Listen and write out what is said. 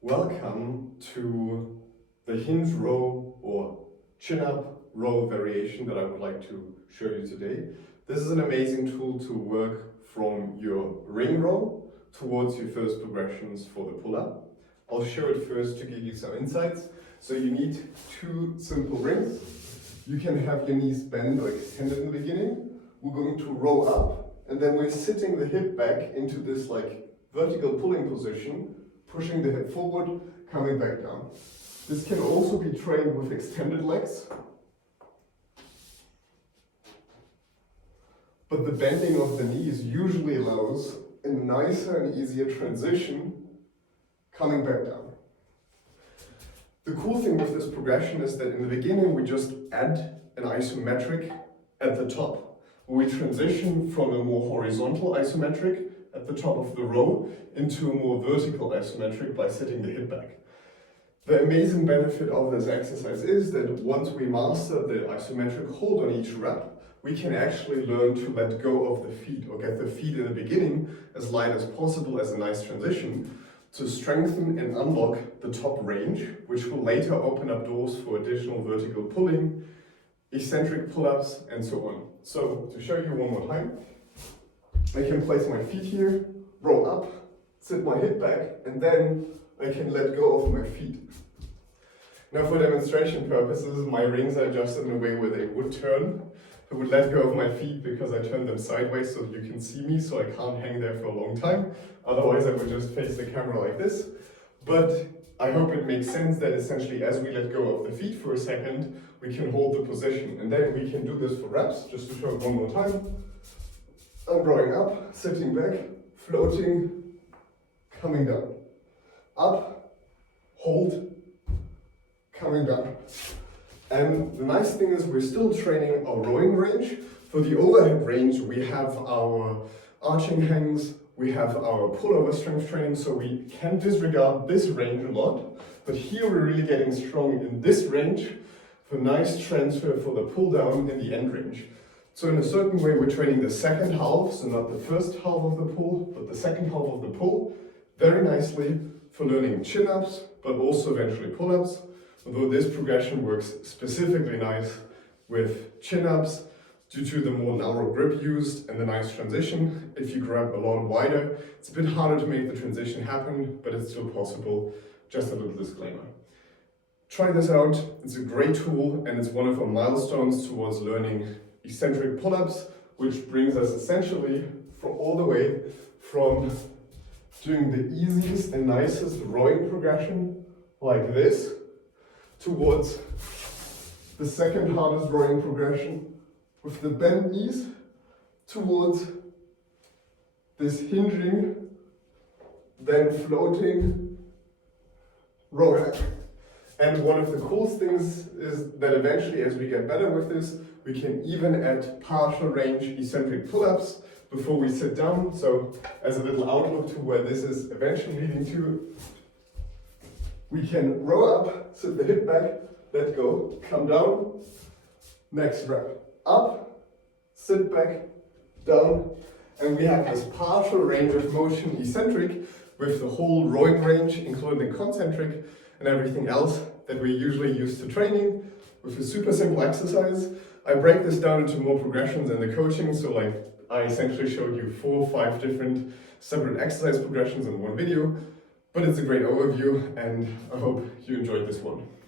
Welcome to the hinge row or chin-up row variation that I would like to show you today. This is an amazing tool to work from your ring row towards your first progressions for the pull-up. I'll show it first to give you some insights. So you need two simple rings. You can have your knees bent or extended in the beginning. We're going to row up and then we're sitting the hip back into this vertical pulling position, pushing the hip forward, coming back down. This can also be trained with extended legs. But the bending of the knees usually allows a nicer and easier transition coming back down. The cool thing with this progression is that in the beginning we just add an isometric at the top. We transition from a more horizontal isometric at the top of the row into a more vertical isometric by sitting the hip back. The amazing benefit of this exercise is that once we master the isometric hold on each rep, we can actually learn to let go of the feet or get the feet in the beginning as light as possible as a nice transition to strengthen and unlock the top range, which will later open up doors for additional vertical pulling, eccentric pull-ups, and so on. So to show you one more time, I can place my feet here, roll up, sit my hip back, and then I can let go of my feet. Now for demonstration purposes, my rings are adjusted in a way where they would turn. I would let go of my feet because I turn them sideways so you can see me, so I can't hang there for a long time. Otherwise I would just face the camera like this. But I hope it makes sense that essentially as we let go of the feet for a second, we can hold the position. And then we can do this for reps, just to show it one more time. I'm rowing up, sitting back, floating, coming down. Up, hold, coming down. And the nice thing is we're still training our rowing range. For the overhead range, we have our arching hangs, we have our pullover strength training, so we can disregard this range a lot. But here we're really getting strong in this range for nice transfer for the pull down in the end range. So in a certain way, we're training the second half, so not the first half of the pull, but the second half of the pull, very nicely for learning chin-ups, but also eventually pull-ups. Although this progression works specifically nice with chin-ups due to the more narrow grip used and the nice transition. If you grab a lot wider, it's a bit harder to make the transition happen, but it's still possible. Just a little disclaimer. Try this out, it's a great tool and it's one of our milestones towards learning eccentric pull-ups, which brings us essentially all the way from doing the easiest and nicest rowing progression like this towards the second hardest rowing progression with the bent knees towards this hinging, then floating, rowing. And one of the coolest things is that eventually as we get better with this, we can even add partial range eccentric pull-ups before we sit down. So as a little outlook to where this is eventually leading to, we can row up, sit the hip back, let go, come down, next rep. Up, sit back, down, and we have this partial range of motion eccentric with the whole rowing range, including concentric and everything else that we're usually used to training with a super simple exercise. I break this down into more progressions in the coaching, so I essentially showed you 4 or 5 different separate exercise progressions in one video. But it's a great overview and I hope you enjoyed this one.